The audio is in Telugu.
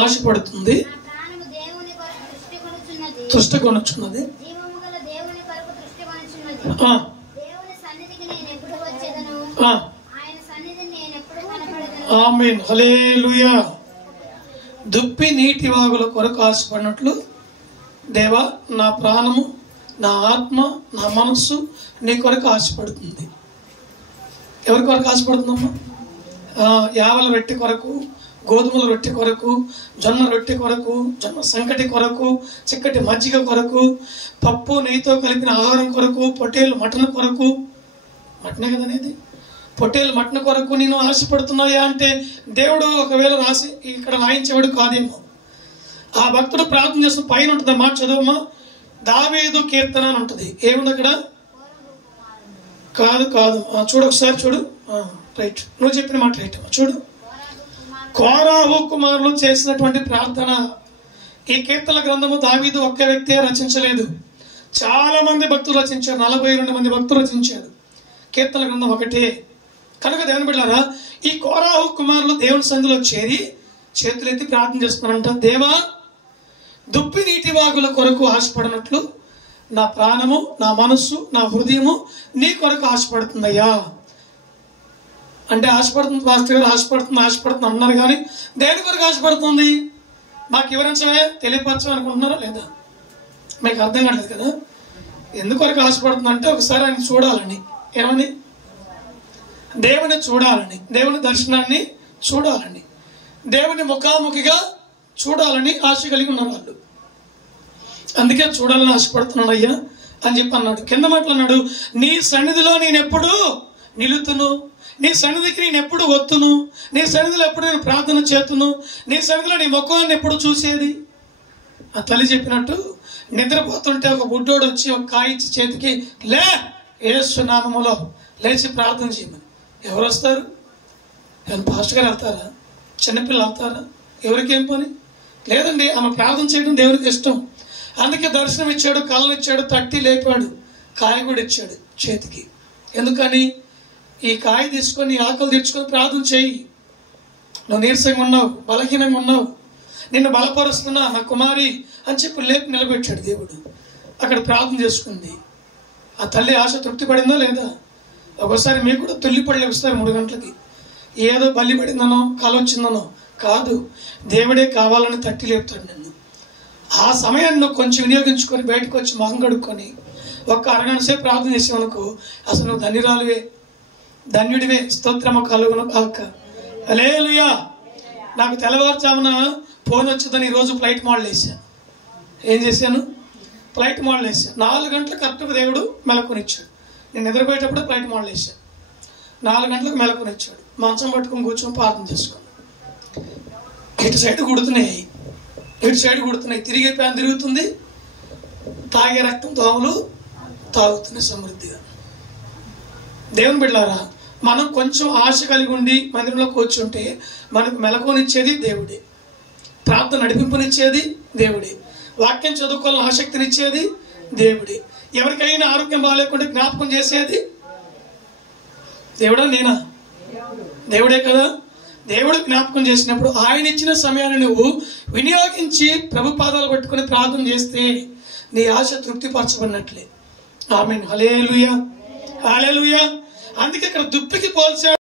ఆశపడుతుంది, తృష్టి కొనుచున్నది. ఆమేన్, హల్లెలూయా. దుప్పి నీటి వాగుల కొరకు ఆశపడినట్లు దేవా నా ప్రాణము, నా ఆత్మ, నా మనస్సు నీ కొరకు ఆశపడుతుంది. ఎవరి కొరకు ఆశపడుతుందమ్మా? యావల రొట్టె కొరకు, గోధుమల రొట్టె కొరకు, జొన్న రొట్టె కొరకు, జొన్న సంకటి కొరకు, చిక్కటి మజ్జిగ కొరకు, పప్పు నెయ్యితో కలిపిన ఆహారం కొరకు, పొట్టేలు మటన్ కొరకు. మటనే కదా అనేది. పొట్టేలు మటన్ కొరకు నేను ఆశపడుతున్నాయా అంటే దేవుడు ఒకవేళ రాసి ఇక్కడ రాయించేవాడు కాదేమో. ఆ భక్తుడు ప్రార్థన చేస్తున్న పైన ఉంటుంది మాట చదువమ్మా. దావీదు కీర్తన అని ఉంటుంది. ఏముంది అక్కడ? కాదు కాదు, చూడు ఒకసారి చూడు. రైట్, నువ్వు చెప్పిన మాట రైట్ అమ్మా. చూడు, కోరాహు కుమారులు చేసినటువంటి ప్రార్థన. ఈ కీర్తన గ్రంథము దావీదు ఒక్క వ్యక్తే రచించలేదు, చాలా మంది భక్తులు రచించారు. 42 మంది భక్తులు రచించారు. కీర్తన గ్రంథం ఒకటే. కనుక దేవుని బిడ్డలారా, ఈ కోరాహు కుమారులు దేవుని సన్నిధిలో చేరి చేతులెత్తి ప్రార్థన చేస్తున్నారంట. దేవా, దుప్పి నీటి వాగుల కొరకు ఆశపడినట్లు నా ప్రాణము, నా మనస్సు, నా హృదయము నీ కొరకు ఆశపడుతుందయ్యా. అంటే ఆశపడుతుంది పాస్టర్ గారు, ఆశపడుతుంది అన్నారు. కానీ దేని కొరకు ఆశపడుతుంది? మాకు వివరించవే, తెలియపరచవే అనుకుంటున్నారా లేదా? మీకు అర్థం కాలేదు కదా. ఎందుకొరకు ఆశపడుతుంది అంటే ఒకసారి ఆయన చూడాలని. ఏమని? దేవుని చూడాలని, దేవుని దర్శనాన్ని చూడాలని, దేవుని ముఖాముఖిగా చూడాలని ఆశ కలిగి ఉన్నారు వాళ్ళు. అందుకే చూడాలని ఆశపడుతున్నాను అయ్యా అని చెప్పి అన్నాడు. కింద మాటలు అన్నాడు, నీ సన్నిధిలో నేను ఎప్పుడు నిలుతును, నీ సన్నిధికి నేను ఎప్పుడు వత్తును, నీ సన్నిధిలో ఎప్పుడు నేను ప్రార్థన చేతును, నీ సన్నిధిలో నీ ముఖాన్ని ఎప్పుడు చూసేది. ఆ తల్లి చెప్పినట్టు నిద్రపోతుంటే ఒక బుడ్డోడు వచ్చి ఒక కాయ ఇచ్చి చేతికి, లే యేసు నామములో లేచి ప్రార్థన చేయమని. ఎవరు వస్తారు? ఏమైనా పాస్టర్ గారు వెళ్తారా? చిన్నపిల్లలు అవుతారా? ఎవరికేం పని లేదండి. ఆమె ప్రార్థన చేయడం దేవుడికి ఇష్టం. అందుకే దర్శనం ఇచ్చాడు, కళ్ళను ఇచ్చాడు, తట్టి లేపాడు, కాయ కూడా ఇచ్చాడు చేతికి. ఎందుకని? ఈ కాయ తీసుకొని ఆకలి తెచ్చుకొని ప్రార్థన చేయి. నువ్వు నీరసంగా ఉన్నావు, బలహీనంగా ఉన్నావు, నిన్ను బలపరుస్తున్నా నా కుమారి అని చెప్పి లేపి నిలబెట్టాడు దేవుడు. అక్కడ ప్రార్థన చేసుకుంది. ఆ తల్లి ఆశ తృప్తి పడిందా లేదా? ఒకసారి మీకు కూడా తొల్లిపడి లేపుస్తారు 3 గంటలకి. ఏదో బల్లి పడిందనో కల వచ్చిందనో కాదు, దేవుడే కావాలని తట్టి లేపుతాడు నిన్ను. ఆ సమయాన్ని నువ్వు కొంచెం వినియోగించుకొని బయటకు వచ్చి మొహం కడుక్కొని ఒక్క అరగంట సేపు ప్రార్థన చేసావనుకో, అసలు నువ్వు ధన్యురాలువే, ధన్యుడివే. స్తోత్రము కలుగును కాక. హల్లెలూయా. నాకు తెల్లవారుజామున ఫోన్ వచ్చిందని ఈరోజు ఫ్లైట్ మోడల్ వేసాను. ఏం చేశాను? ఫ్లైట్ మోడల్ వేసాను. 4 గంటలకు కరెక్ట్గా దేవుడు మెలకునిచ్చాడు. నేను నిద్రపోయేటప్పుడు ఫ్లైట్ మోడల్ వేసాను. 4 గంటలకు మెలకునిచ్చాడు. మంచం పట్టుకొని కూర్చొని ప్రార్థన చేసుకోండి. ఇటు సైడ్ కుడుతున్నాయి, ఇటు సైడ్ కుడుతున్నాయి, తిరిగే ప్యాన్ తిరుగుతుంది, తాగే రక్తం దోమలు తాగుతున్నాయి సమృద్ధిగా. దేవుని బిడ్డలారా, మనం కొంచెం ఆశ కలిగి ఉండి మందిరంలో కూర్చుంటే మనకు మెలకునిచ్చేది దేవుడే, ప్రార్థన నడిపింపునిచ్చేది దేవుడే, వాక్యం చదువుకోవాలని ఆసక్తినిచ్చేది దేవుడే, ఎవరికైనా ఆరోగ్యం బాగాలేకుండా జ్ఞాపకం చేసేది దేవుడా నేనా? దేవుడే కదా. దేవుడు జ్ఞాపకం చేసినప్పుడు ఆయన ఇచ్చిన సమయాన్ని నువ్వు వినియోగించి ప్రభు పాదాలు పట్టుకుని ప్రార్థన చేస్తే నీ ఆశ తృప్తిపరచబడినట్లే. ఆమేన్, హల్లెలూయా, హల్లెలూయా. అందుకే ఇక్కడ దుప్పికి పోల్చాడు.